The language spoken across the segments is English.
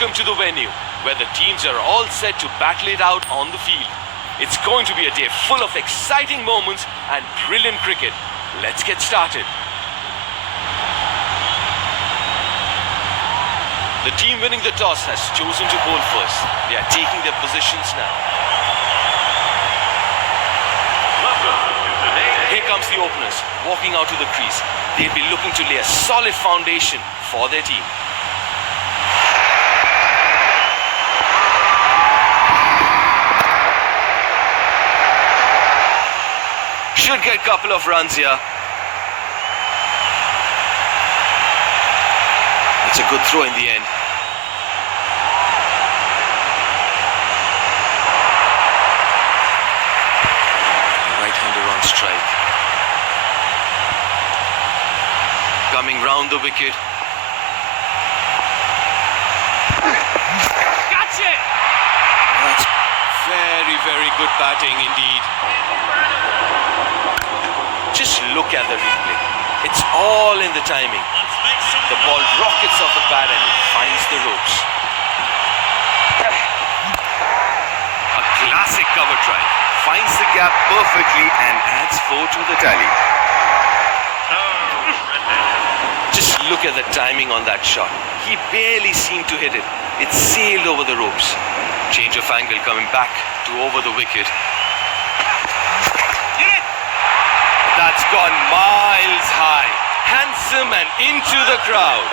Welcome to the venue, where the teams are all set to battle it out on the field. It's going to be a day full of exciting moments and brilliant cricket. Let's get started. The team winning the toss has chosen to bowl first. They are taking their positions now. Here comes the openers, walking out to the crease. They'll be looking to lay a solid foundation for their team. Should get a couple of runs here. It's a good throw in the end. Right-hander on strike. Coming round the wicket. Gotcha! That's very, very good batting indeed. Just look at the replay. It's all in the timing. The ball rockets off the bat and finds the ropes. A classic cover drive. Finds the gap perfectly and adds 4 to the tally. Just look at the timing on that shot. He barely seemed to hit it. It sailed over the ropes. Change of angle coming back to over the wicket. That's gone miles high. Handsome and into the crowd.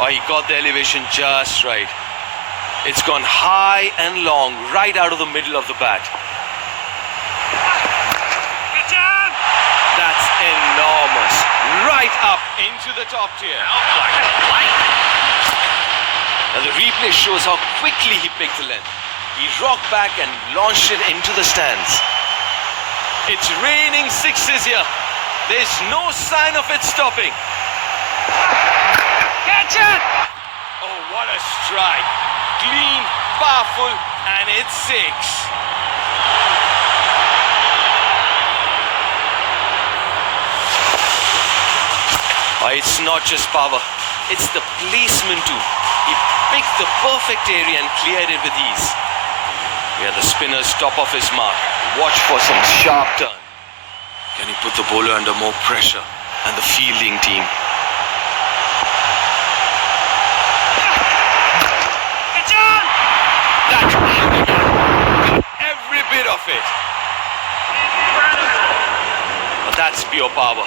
Oh, he got the elevation just right. It's gone high and long, right out of the middle of the bat. That's enormous. Right up into the top tier. Now the replay shows how quickly he picked the length. He rocked back and launched it into the stands. It's raining sixes here. There's no sign of it stopping. Catch it! Oh, what a strike. Clean, powerful, and it's 6. Oh, it's not just power. It's the placement too. He picked the perfect area and cleared it with ease. Yeah, the spinner's top of his mark. Watch for some sharp turn. Can he put the bowler under more pressure? And the fielding team. It's on! That's every bit of it. But that's pure power.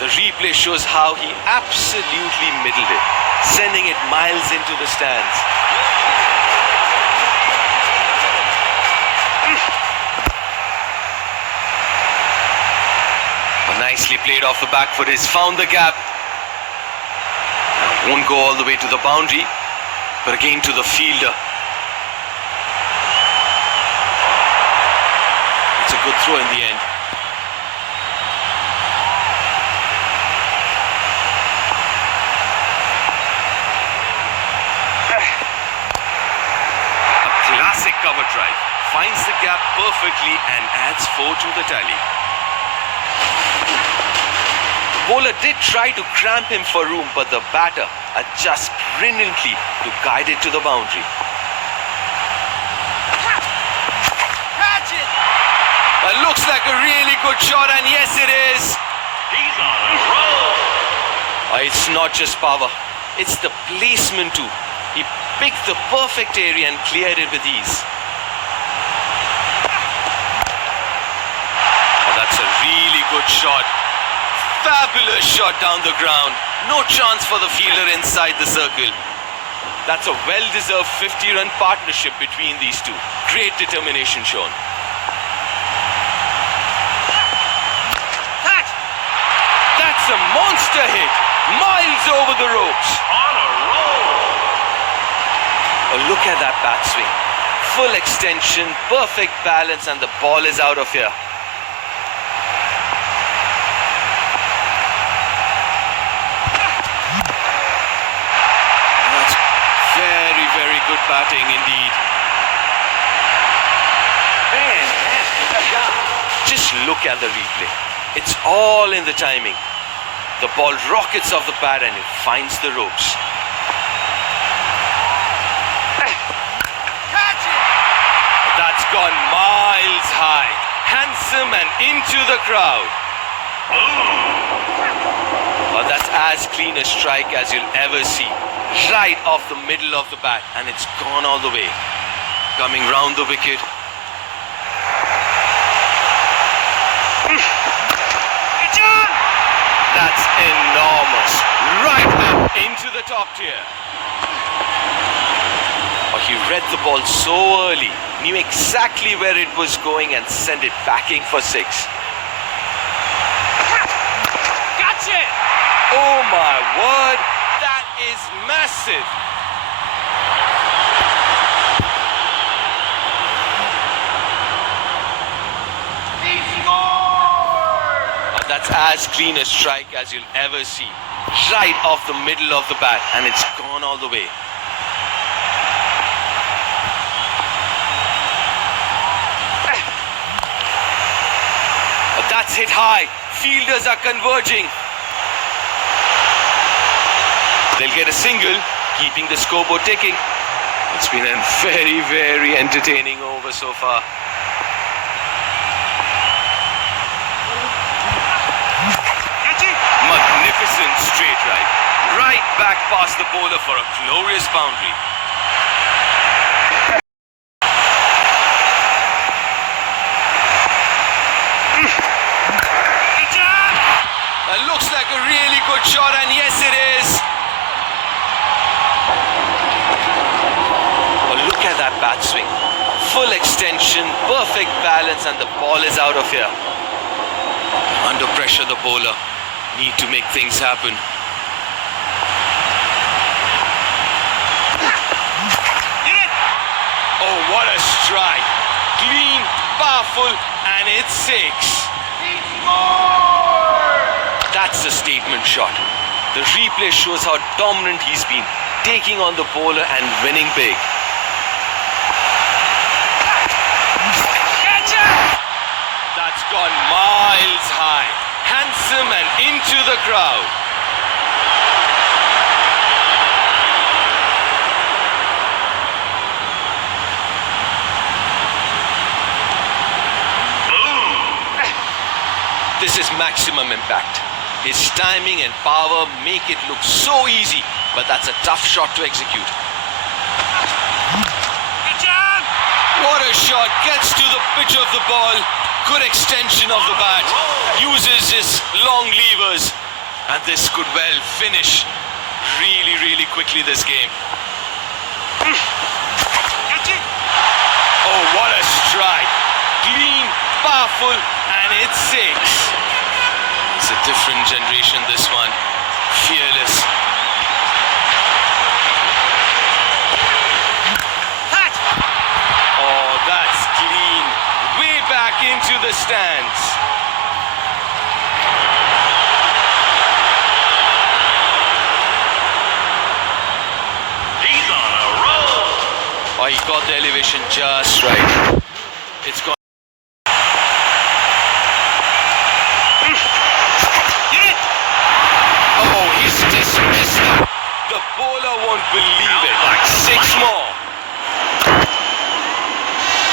The replay shows how he absolutely middled it, sending it miles into the stands. Nicely played off the back foot. He's found the gap. Now, won't go all the way to the boundary, but again to the fielder. It's a good throw in the end. A classic cover drive. Finds the gap perfectly and adds 4 to the tally. Bowler did try to cramp him for room, but the batter adjusts brilliantly to guide it to the boundary. Catch it! Looks like a really good shot, and yes it is. He's on a roll. It's not just power, it's the placement too. He picked the perfect area and cleared it with ease. That's a really good shot. Fabulous shot down the ground. No chance for the fielder inside the circle. That's a well-deserved 50-run partnership between these two. Great determination shown. Catch! That's a monster hit. Miles over the ropes. On a roll. Oh, look at that bat swing. Full extension, perfect balance, and the ball is out of here. Good batting indeed. Just look at the replay. It's all in the timing. The ball rockets off the bat and it finds the ropes. gone miles high, handsome and into the crowd. Well, that's as clean a strike as you'll ever see. Right off the middle of the bat, and it's gone all the way. Coming round the wicket. That's enormous. Right up into the top tier. Oh, he read the ball so early, knew exactly where it was going and sent it backing for six. Gotcha! Oh my word, that is massive. He scored! Oh, that's as clean a strike as you'll ever see. Right off the middle of the bat, and it's gone all the way. That's hit high. Fielders are converging. They'll get a single, keeping the scoreboard ticking. It's been a very, very entertaining over so far. Magnificent straight right. Right back past the bowler for a glorious boundary. That looks like a really good shot, and yes it is. Oh, look at that bat swing. Full extension, perfect balance, and the ball is out of here. Under pressure, the bowler need to make things happen. Oh, what a strike. Clean, powerful, and it's six. That's a statement shot. The replay shows how dominant he's been, taking on the bowler and winning big. That's gone miles high, handsome and into the crowd. This is maximum impact. His timing and power make it look so easy, but that's a tough shot to execute. What a shot, gets to the pitch of the ball. Good extension of the bat, uses his long levers, and this could well finish really, really quickly this game. Oh, what a strike. Clean, powerful, and it's six. It's a different generation, this one. Fearless. Oh, that's clean. Way back into the stands. He's on a roll! Oh, he got the elevation just right. It's gone. Oh, he's dismissed. The bowler won't believe it. Like six more.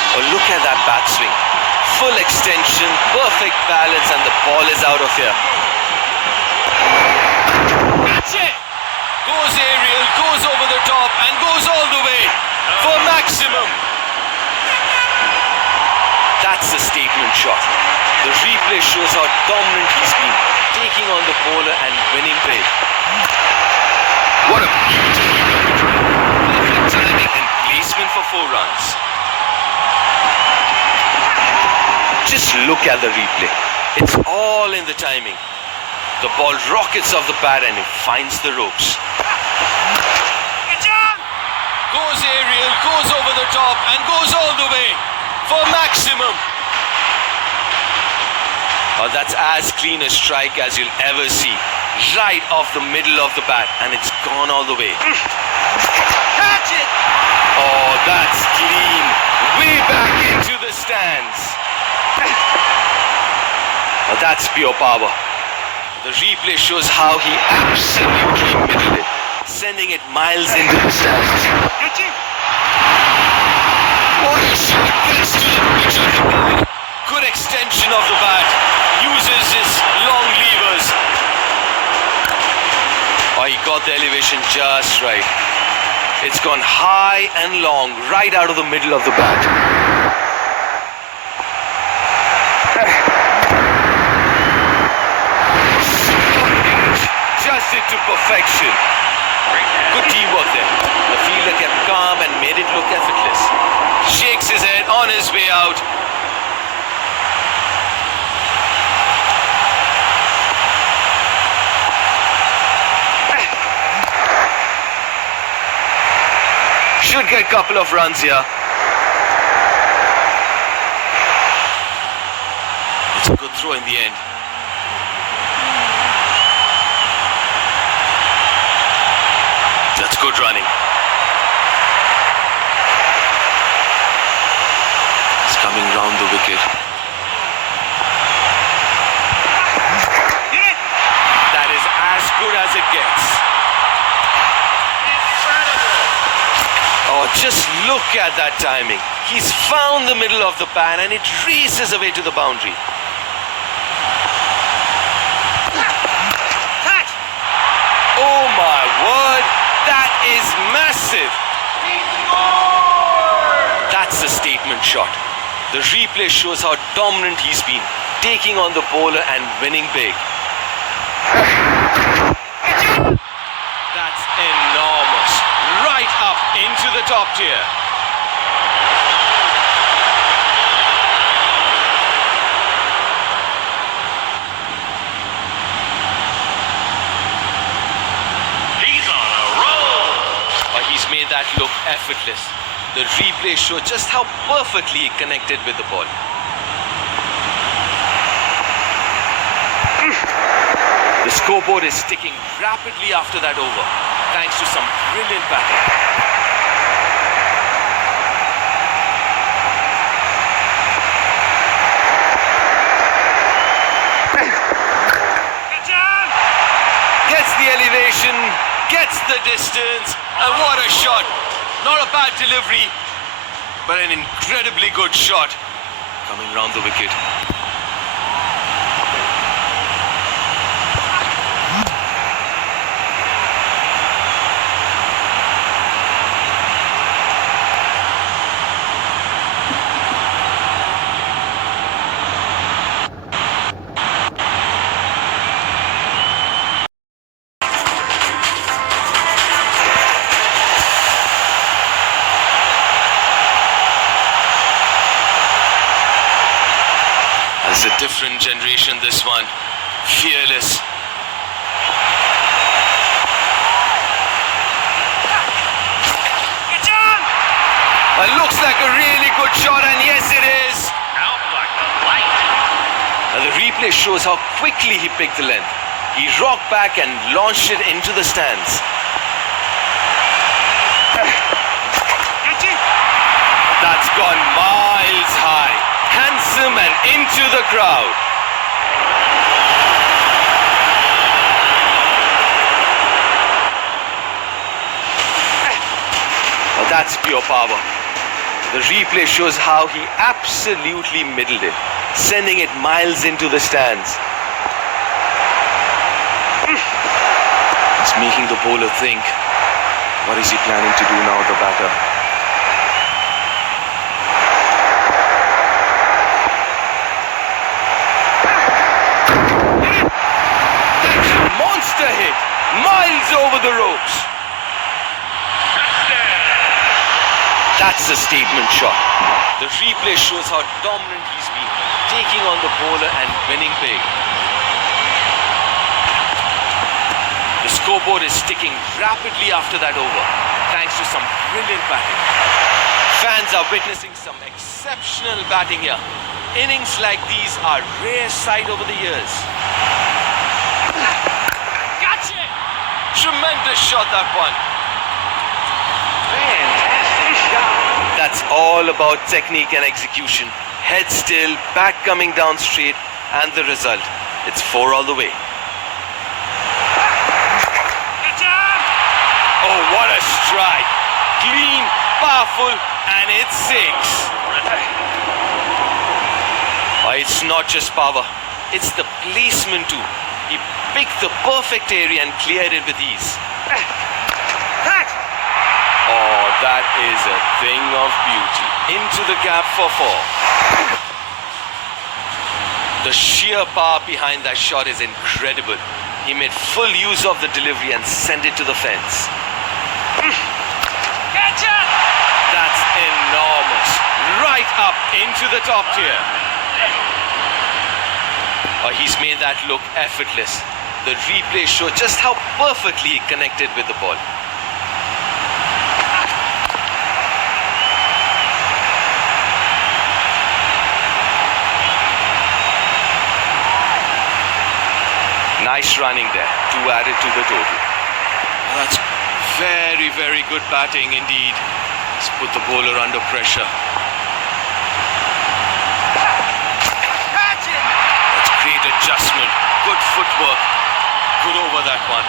Oh, look at that bat swing. Full extension, perfect balance, and the ball is out of here. That's it. Goes aerial, goes over the top, and goes all the way for maximum. That's a statement shot. The replay shows how dominant he's been, taking on the bowler and winning big. What a beautiful perfect timing and placement for 4 runs. Just look at the replay. It's all in the timing. The ball rockets off the bat and it finds the ropes. Goes aerial, goes over the top, and goes all the way for maximum. Oh, that's as clean a strike as you'll ever see. Right off the middle of the bat, and it's gone all the way. Catch it! Oh, that's clean. Way back into the stands. Oh, that's pure power. The replay shows how he absolutely middled it, sending it miles into the stands. What a shot, gets to the Good extension of the bat. Uses his long levers. Oh, he got the elevation just right. It's gone high and long, right out of the middle of the bat. Just it to perfection. Good teamwork there. The fielder kept calm and made it look effortless. Shakes his head on his way out. Should get a couple of runs here. It's a good throw in the end. That's good running. It's coming round the wicket. That is as good as it gets. Oh, just look at that timing. He's found the middle of the pan and it races away to the boundary. Oh my word, that is massive. That's a statement shot. The replay shows how dominant he's been, taking on the bowler and winning big. That's enormous. Right up into the top tier. He's on a roll. He's made that look effortless. The replay shows just how perfectly he connected with the ball. The scoreboard is ticking rapidly after that over, thanks to some brilliant batting. Gets the elevation, gets the distance, and what a shot. Not a bad delivery, but an incredibly good shot coming round the wicket. It's a different generation, this one. Fearless. It looks like a really good shot, and yes, it is. Out like a light. And the replay shows how quickly he picked the length. He rocked back and launched it into the stands. That's gone miles high. Handsome and into the crowd. Well, that's pure power. The replay shows how he absolutely middled it, sending it miles into the stands. It's making the bowler think, what is he planning to do now, the batter? Monster hit, miles over the ropes. That's a statement shot. The replay shows how dominant he's been, taking on the bowler and winning big. The scoreboard is ticking rapidly after that over, thanks to some brilliant batting. Fans are witnessing some exceptional batting here. Innings like these are rare sight over the years. Gotcha! Tremendous shot, that one. Fantastic shot. That's all about technique and execution. Head still, back coming down straight, and the result, it's 4 all the way. Oh, what a strike. Clean, powerful, and it's 6. It's not just power, it's the placement too. He picked the perfect area and cleared it with ease. Catch! Oh, that is a thing of beauty. Into the gap for 4. The sheer power behind that shot is incredible. He made full use of the delivery and sent it to the fence. Catch it! That's enormous. Right up into the top tier. Oh, he's made that look effortless. The replay showed just how perfectly he connected with the ball. Nice running there, 2 added to the total. That's very, very good batting indeed. He's put the bowler under pressure. Catch it! That's great adjustment, good footwork, good over that one.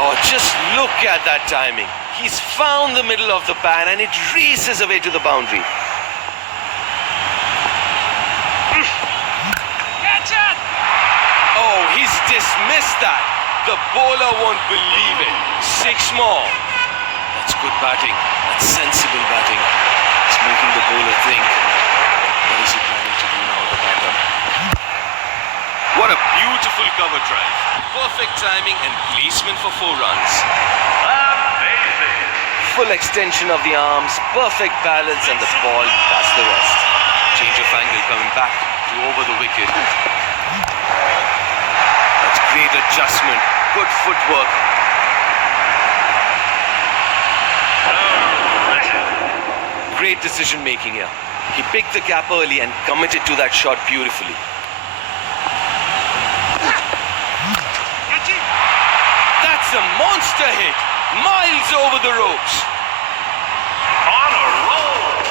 Oh, just look at that timing. He's found the middle of the bat and it races away to the boundary. Catch it! Oh, he's dismissed that. The bowler won't believe it. 6 more. That's good batting. That's sensible batting. It's making the bowler think. What is he planning to do now, the batter? What a beautiful cover drive. Perfect timing and placement for 4 runs. Amazing! Full extension of the arms, perfect balance, and the ball does the rest. Change of angle coming back to over the wicket. That's great adjustment, good footwork. Great decision making here. He picked the gap early and committed to that shot beautifully. Catch it! That's a monster hit, miles over the ropes. On a roll!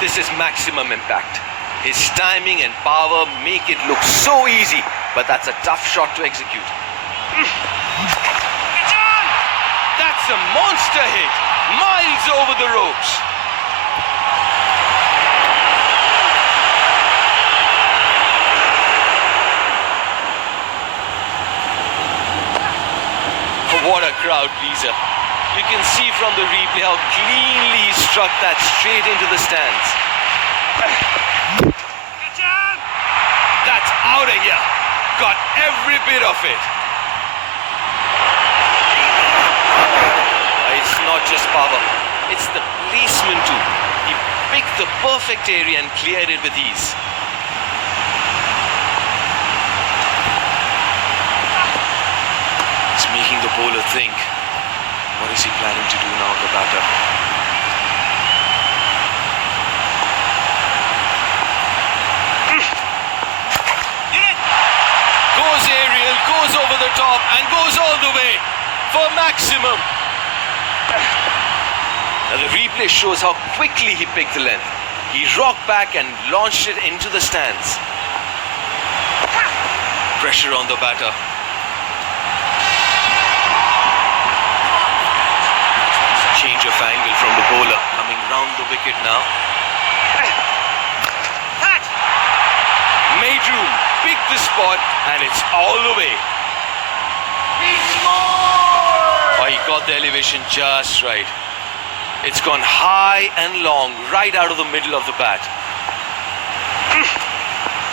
This is maximum impact. His timing and power make it look so easy, but that's a tough shot to execute. Catch on! That's a monster hit, miles over the ropes. What a crowd pleaser. You can see from the replay how cleanly he struck that straight into the stands. Catch on! That's out of here. Got every bit of it. It's not just power, it's the placement too. He picked the perfect area and cleared it with ease. It's making the bowler think. What is he planning to do now, the batter? Hit it! Goes aerial, goes over the top and goes all the way for maximum. Now the replay shows how quickly he picked the length. He rocked back and launched it into the stands. Pressure on the batter. Change of angle from the bowler. Coming round the wicket now. Catch! Made room, picked the spot, and it's all the way. Oh, he got the elevation just right. It's gone high and long, right out of the middle of the bat.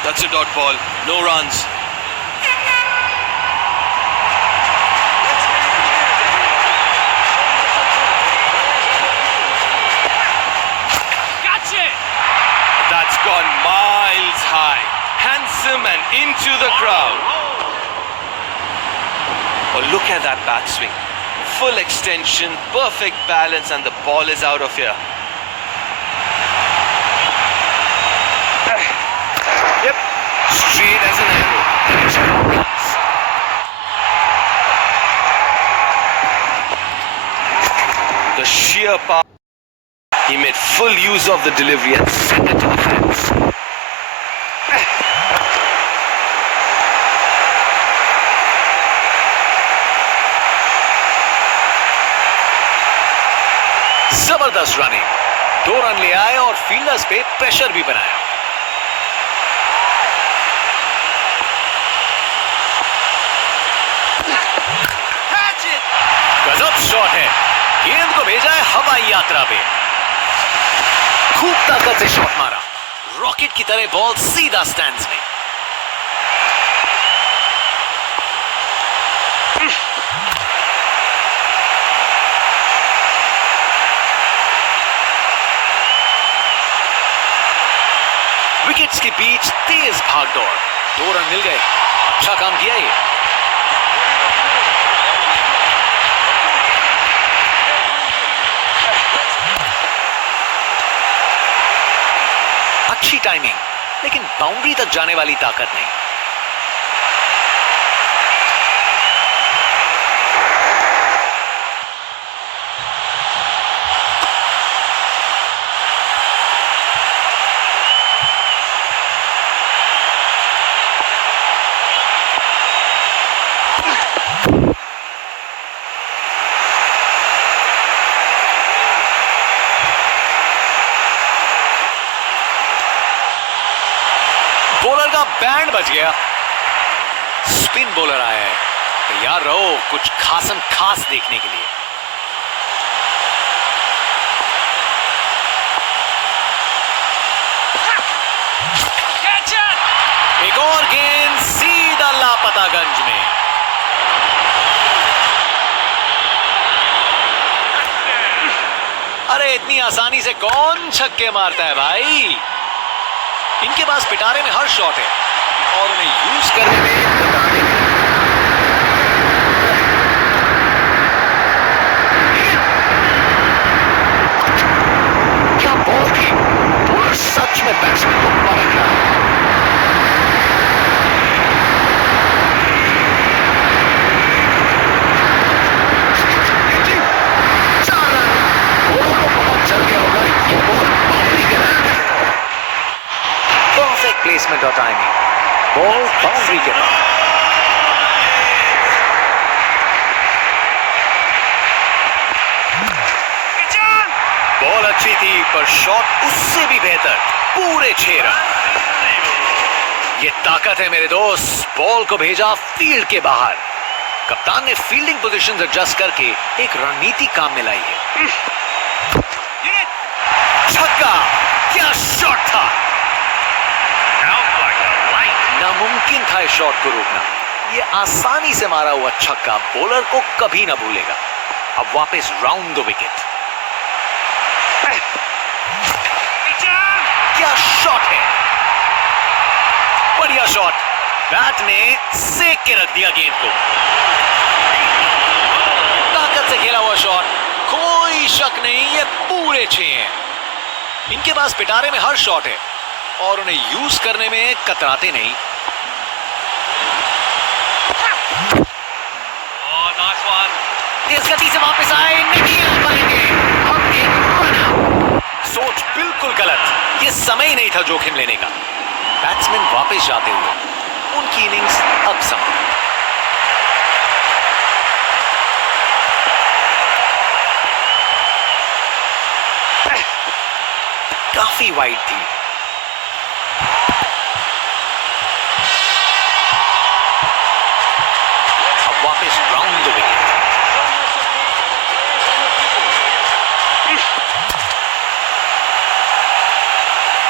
That's a dot ball, no runs. Catch it! That's gone miles high, handsome and into the crowd. Oh, look at that bat swing. Full extension, perfect balance, and the ball is out of here. Yep, straight as an arrow. The sheer power. He made full use of the delivery and sent it to the fence. जबरदस्त running, 2 run ले आए और fielders पे pressure भी बनाया। नई यात्रा पे। खूब ताकत से शॉट मारा, रॉकेट की तरह बॉल सीधा स्टैंड्स में। विकेट्स के बीच तेज भागदौड़, 2 रन मिल गए। अच्छा काम किया ये। अच्छी टाइमिंग, लेकिन बाउंड्री तक जाने वाली ताकत नहीं। बॉलर का बैंड बज गया। स्पिन बॉलर आया है, तैयार रहो कुछ खासम खास देखने के लिए। एक और गेंद सीधा लापतागंज में। अरे इतनी आसानी से कौन छक्के मारता है भाई। इनके पास पिटारे में हर शॉट है और उन्हें यूज करने में बताने क्या बॉल थी। बॉलर सच में बैट्समैन को परख रहा है। प्लेसमेंट और टाइमिंग, बॉल बाउंड्री के बाद। बॉल अच्छी थी पर शॉट उससे भी बेहतर, पूरे 6 रन। ये ताकत है मेरे दोस्त। बॉल को भेजा फील्ड के बाहर। कप्तान ने फील्डिंग पोजीशंस एडजस्ट करके एक रणनीति काम में लाई है। छक्का, क्या शॉट था। नामुमकिन था इस शॉट को रोकना। ये आसानी से मारा हुआ छक्का बॉलर को कभी ना भूलेगा। अब वापस राउंड द विकेट। क्या शॉट है, बढ़िया शॉट। बैट ने सेक के रख दिया गेंद को। ताकत से खेला हुआ शॉट, कोई शक नहीं ये पूरे 6 हैं। इनके पास पिटारे में हर शॉट है और उन्हें यूज करने में कतराते नहीं। तेज गति से वापस आए, नहीं आ पाएंगे। हम एक सोच बिल्कुल गलत। ये समय नहीं था जोखिम लेने का। बैट्समैन वापस जाते हुए उनकी इनिंग्स अब समाप्त। काफी वाइड थी। अब वापस राउंड द विकेट।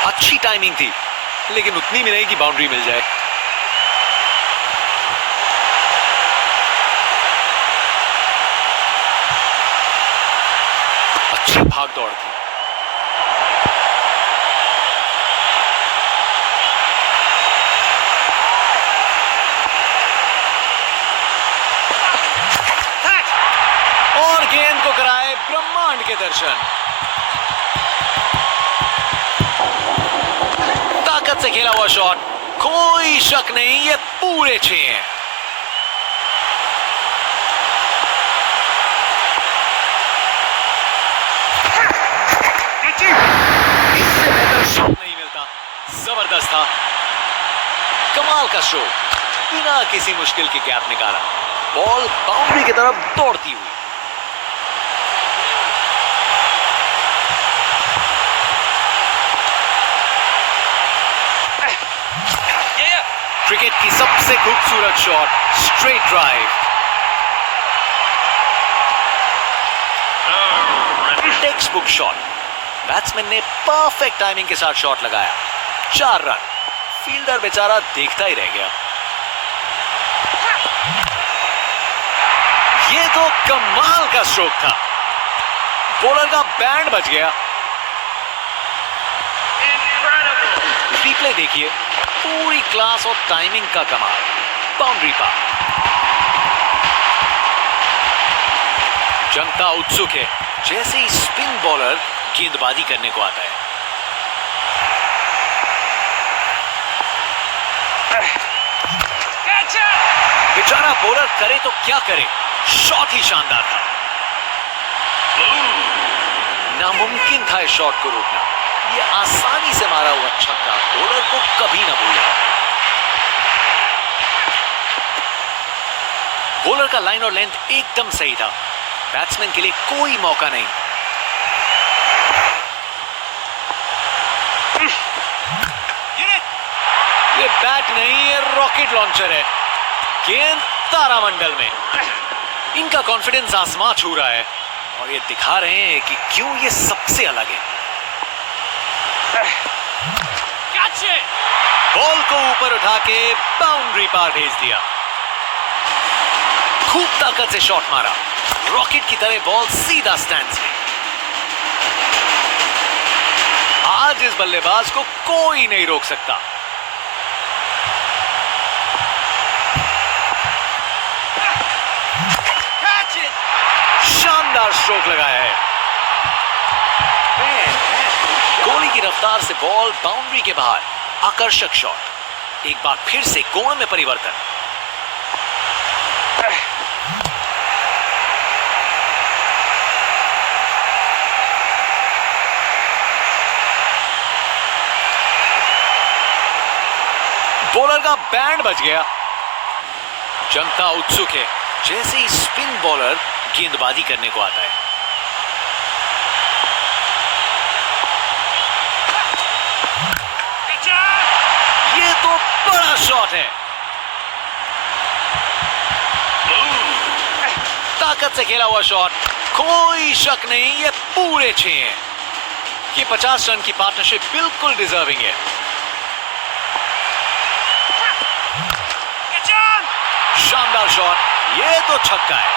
अच्छी टाइमिंग थी, लेकिन उतनी भी नहीं कि बाउंड्री मिल जाए। अच्छी भाग दौड़ थी। और गेंद को कराए ब्रह्मांड के दर्शन। ताकत से खेला हुआ शॉट, कोई शक नहीं ये पूरे 6 हैं। इससे बेहतर शॉट नहीं मिलता। जबरदस्त था, कमाल का शो। बिना किसी मुश्किल के गैप निकाला, बॉल बाउंड्री की तरफ दौड़ती हुई। क्रिकेट की सबसे खूबसूरत shot, straight drive. Take textbook shot. Batsman ने परफेक्ट टाइमिंग के साथ शॉट लगाया। 4 रन। फील्डर बेचारा देखता ही रह गया। ये तो कमाल का स्ट्रोक था। बॉलर का बैंड बच गया। रिप्ले देखिए, पूरी क्लास और टाइमिंग का कमाल। बाउंड्री पार। जनता उत्सुक है जैसे ही स्पिन बॉलर गेंदबाजी करने को आता है। बेचारा बॉलर करे तो क्या करे, शॉट ही शानदार था। नामुमकिन था इस शॉट को रोकना। ये आसानी से मारा हुआ छक्का बॉलर को कभी ना भूलेगा। बॉलर का लाइन और लेंथ एकदम सही था। बैट्समैन के लिए कोई मौका नहीं। ये बैट नहीं, ये रॉकेट लॉन्चर है। गेंद तारामंडल में। इनका कॉन्फिडेंस आसमां छू रहा है और ये दिखा रहे हैं कि क्यों ये सबसे अलग है। बॉल को ऊपर उठा के बाउंड्री पार भेज दिया। खूब ताकत से शॉट मारा। रॉकेट की तरह बॉल सीधा स्टैंड्स में। आज इस बल्लेबाज को कोई नहीं रोक सकता। शानदार स्ट्रोक लगाया है। गोली की रफ्तार से बॉल बाउंड्री के बाहर। आकर्षक शॉट। एक बार फिर से कोण में परिवर्तन। बॉलर का बैंड बच गया। जनता उत्सुक है जैसे ही स्पिन बॉलर गेंदबाजी करने को आता है। ये तो बड़ा शॉट है। ताकत से खेला हुआ शॉट। कोई शक नहीं, ये पूरे 6 हैं। ये 50 रन की पार्टनरशिप बिल्कुल डिजर्विंग है। शानदार शॉट। ये तो छक्का है।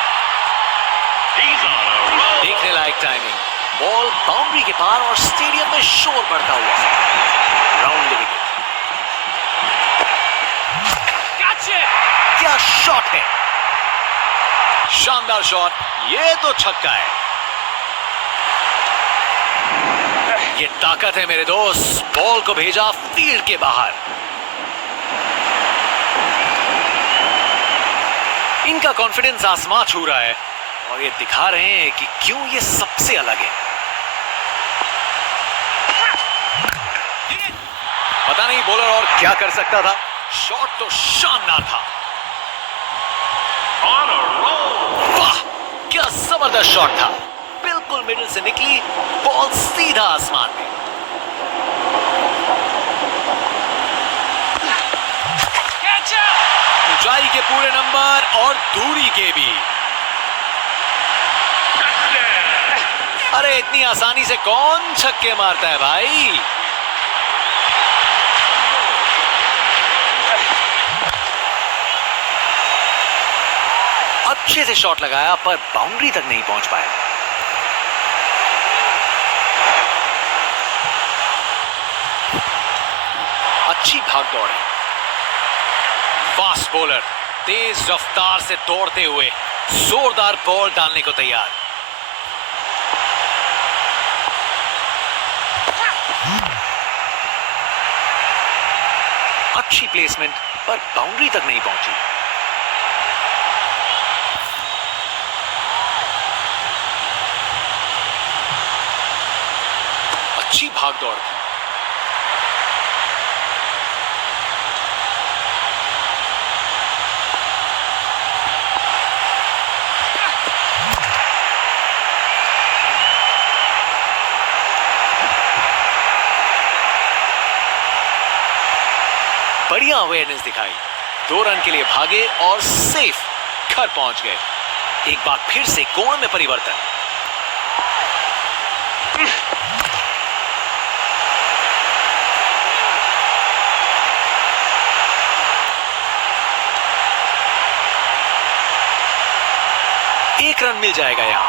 देखने लायक टाइमिंग। बॉल बाउंड्री के पार और स्टेडियम में शोर बढ़ता हुआ। Round wicket. क्या शॉट है। शानदार शॉट। ये तो छक्का है। ये ताकत है मेरे दोस्त। बॉल को भेजा फील्ड के बाहर। इनका कॉन्फिडेंस आसमां छू रहा है और ये दिखा रहे हैं कि क्यों ये सबसे अलग है। पता नहीं बॉलर और क्या कर सकता था। शॉट तो शानदार था। वाह, क्या जबरदस्त शॉट था। बिल्कुल मिडिल से निकली बॉल सीधा आसमान में। ऊंचाई के पूरे नंबर और दूरी के भी। अरे इतनी आसानी से कौन छक्के मारता है भाई। अच्छे से शॉट लगाया पर बाउंड्री तक नहीं पहुंच पाया। अच्छी भाग दौड़ है। फास्ट बॉलर तेज रफ्तार से दौड़ते हुए जोरदार बॉल डालने को तैयार। अच्छी प्लेसमेंट पर बाउंड्री तक नहीं पहुंची। अच्छी भाग दौड़ थी। बढ़िया अवेयरनेस दिखाई। 2 रन के लिए भागे और सेफ घर पहुंच गए। एक बार फिर से कोण में परिवर्तन। 1 रन मिल जाएगा यहां।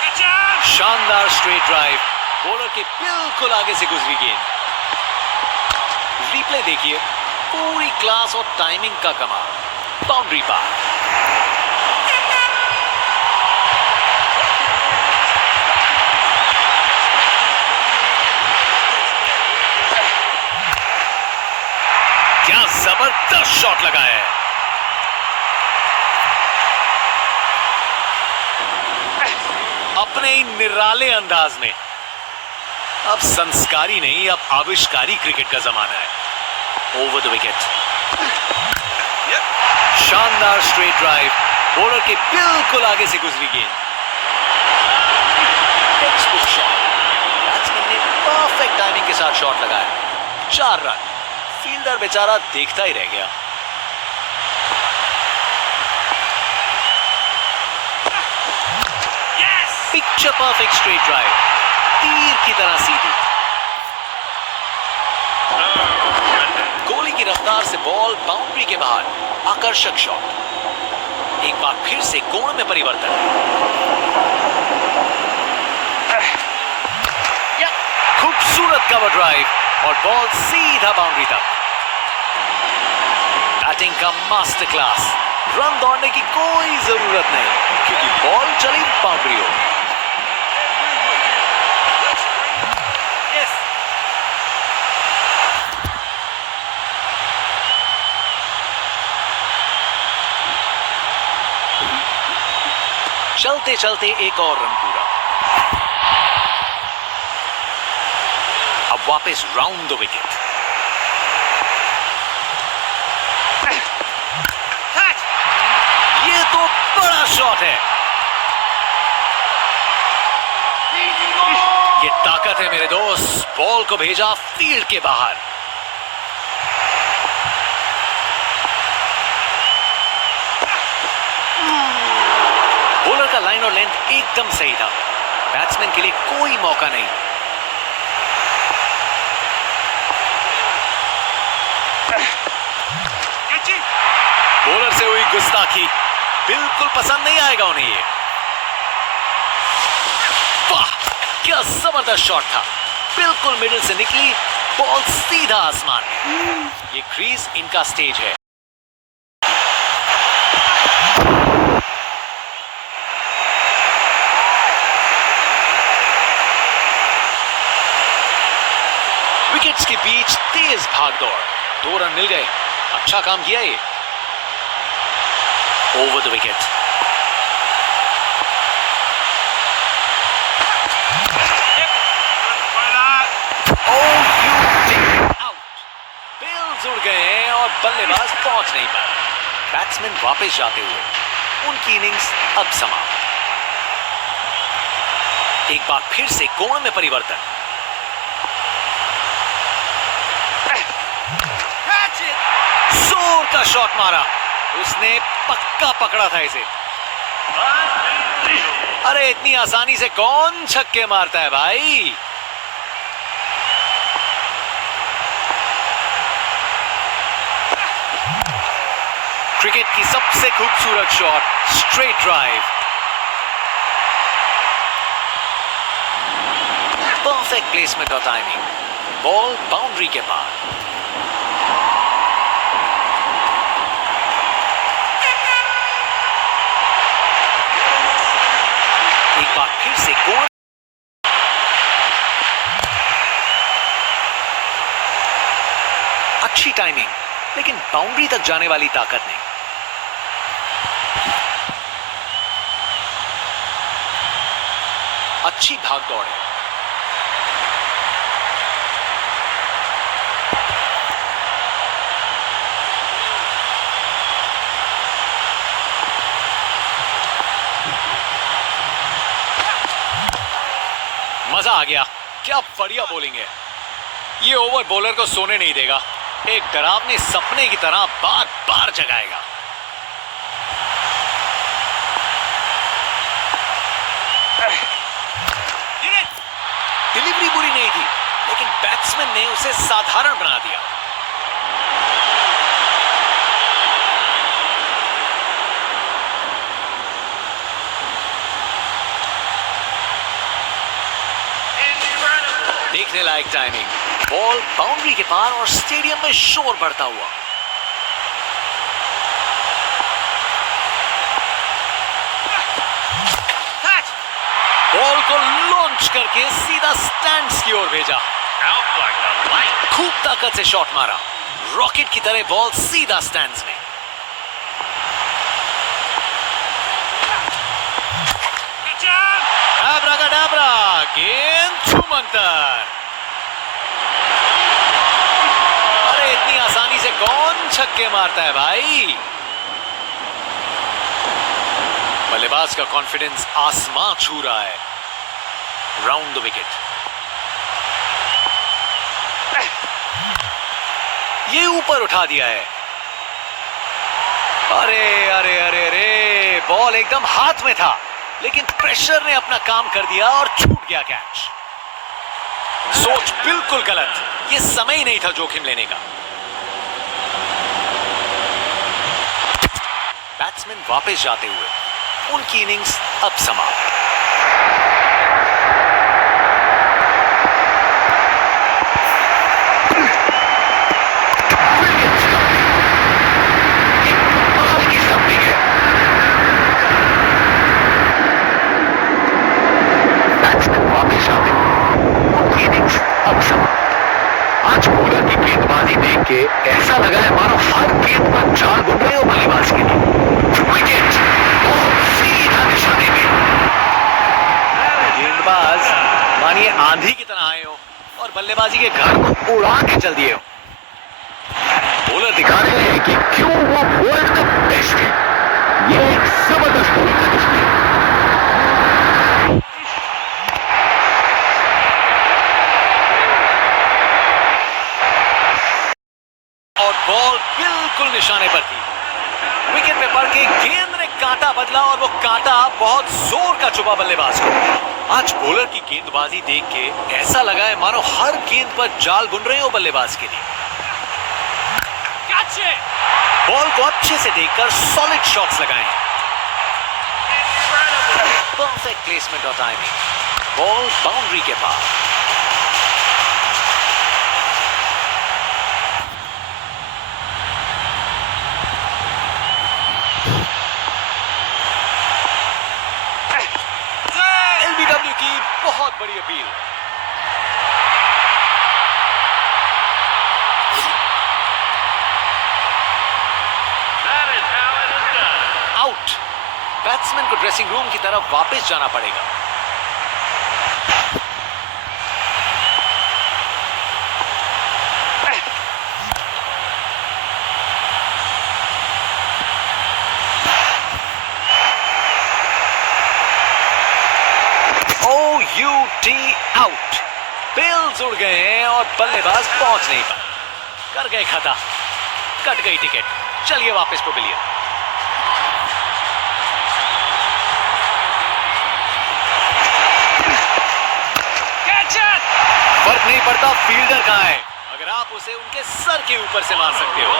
Catch him! शानदार स्ट्रेट ड्राइव, बॉलर के बिल्कुल आगे से गुजरी गेंद। रिप्ले देखिए, पूरी क्लास और टाइमिंग का कमाल। बाउंड्री पार। क्या जबरदस्त शॉट लगा है। अपने ही निराले अंदाज में। अब संस्कारी नहीं, अब आविष्कारी क्रिकेट का जमाना है। Over the wicket. शानदार स्ट्रेट ड्राइव, बॉलर के बिल्कुल आगे से गुजरी गेंद। Textbook shot. बैट्समैन ने परफेक्ट टाइमिंग के साथ शॉट लगाया। 4 रन। फील्डर बेचारा देखता ही रह गया। Yes! Picture perfect straight drive, तीर की तरह सीधी। गोली की रफ्तार से बॉल बाउंड्री के बाहर। आकर्षक शॉट। एक बार फिर से कोण में परिवर्तन। खूबसूरत कवर ड्राइव और बॉल सीधा बाउंड्री तक। बैटिंग का मास्टर क्लास। रन दौड़ने की कोई जरूरत नहीं, क्योंकि बॉल चली बाउंड्री हो। Yes! चलते चलते एक और रन पूरा। अब वापस राउंड द विकेट। Catch! ये तो बड़ा शॉट है। ये ताकत है मेरे दोस्त। बॉल को भेजा फील्ड के बाहर। बॉलर का लाइन और लेंथ एकदम सही था। बैट्समैन के लिए कोई मौका नहीं। Catch him! बॉलर से हुई गुस्ताखी बिल्कुल पसंद नहीं आएगा उन्हें ये। वाह, क्या जबरदस्त शॉट था। बिल्कुल मिडिल से निकली बॉल सीधा आसमान में। ये क्रीज इनका स्टेज है। विकेट्स के बीच तेज भागदौड़। 2 रन मिल गए। अच्छा काम किया ये। Over the wicket. Out. Bails उड़ गए हैं और बल्लेबाज पहुंच नहीं पाए। बैट्समैन वापस जाते हुए। उनकी इनिंग्स अब समाप्त। एक बार फिर से कोण में परिवर्तन। Catch it! जोर का शॉट मारा। उसने पक्का पकड़ा था इसे। अरे इतनी आसानी से कौन छक्के मारता है भाई। क्रिकेट की सबसे खूबसूरत shot, straight drive. Perfect placement और टाइमिंग। बॉल बाउंड्री के पार। एक बार फिर से कोण। अच्छी टाइमिंग, लेकिन बाउंड्री तक जाने वाली ताकत नहीं। अच्छी भागदौड़ है। मजा आ गया। क्या बढ़िया बॉलिंग है। ये ओवर बॉलर को सोने नहीं देगा। एक डरावने सपने की तरह बार बार जगाएगा। Hit it! डिलीवरी बुरी नहीं थी, लेकिन बैट्समैन ने उसे साधारण बना दिया। देखने लायक टाइमिंग, बॉल बाउंड्री के पार और स्टेडियम में शोर बढ़ता हुआ। Catch. बॉल को लॉन्च करके सीधा स्टैंड्स की ओर भेजा। खूब ताकत से शॉट मारा, रॉकेट की तरह बॉल सीधा स्टैंड्स में। Catch him. Abracadabra, गेंद छूमंतर। अरे इतनी आसानी से कौन छक्के मारता है भाई। बल्लेबाज का कॉन्फिडेंस आसमां छू रहा है। राउंड द विकेट, ये ऊपर उठा दिया है। अरे अरे अरे अरे, बॉल एकदम हाथ में था, लेकिन प्रेशर ने अपना काम कर दिया और छूट गया कैच। सोच बिल्कुल गलत, ये समय ही नहीं था जोखिम लेने का। बैट्समैन वापस जाते हुए, उनकी इनिंग्स अब समाप्त। आज बॉलर की गेंदबाजी देख के ऐसा लगा है मानो हर गेंद पर चाल बुन रहे हो बल्लेबाज के लिए। विकेट और सीधा निशाने में। गेंदबाज मानिए आंधी की तरह आए हो और बल्लेबाजी के घर को उड़ा के चल दिए हो। बॉलर दिखा रहे हैं कि क्यों वो वर्ल्ड कप बेस्ट है। ये एक जबरदस्त बॉलिंग का डिस्प्ले। और बॉल बिल्कुल निशाने पर थी। विकेट पे पड़ के गेंद ने कांटा बदला और वो कांटा बहुत जोर का चुभा बल्लेबाज को। आज बॉलर की गेंदबाजी देख के ऐसा लगा है मानो हर गेंद पर जाल बुन रहे हो बल्लेबाज के लिए। Catch it. बॉल को अच्छे से देखकर सॉलिड शॉट्स लगाए। परफेक्ट प्लेसमेंट और टाइमिंग, बॉल बाउंड्री के पार। एलबीडब्ल्यू की बहुत बड़ी अपील। आउट। बैट्समैन को ड्रेसिंग रूम की तरफ वापस जाना पड़ेगा। OUT out. बेल्स उड़ गए हैं और बल्लेबाज पहुंच नहीं पाए। कर गए खता, कट गई टिकट। चलिए वापस पवेलियन। Catch it. फर्क नहीं पड़ता फील्डर कहां है, अगर आप उसे उनके सर के ऊपर से मार सकते हो।